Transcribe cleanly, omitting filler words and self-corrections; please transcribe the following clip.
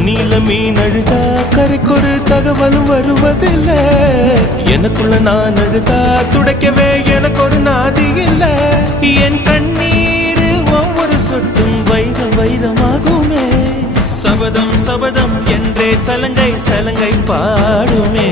தண்ணியில மீன் அழுதா கரைக்கொரு தகவலும் வருவதில்ல. எனக்குள்ள நான் அழுதா துடைக்கவே எனக்கு ஒரு நாதி இல்ல. என் கண்ணீர் ஒவ்வொரு சொட்டும் வைரம் வைரமாகுமே. சபதம் சபதம் என்றே சலங்கை சலங்கை பாடுமே.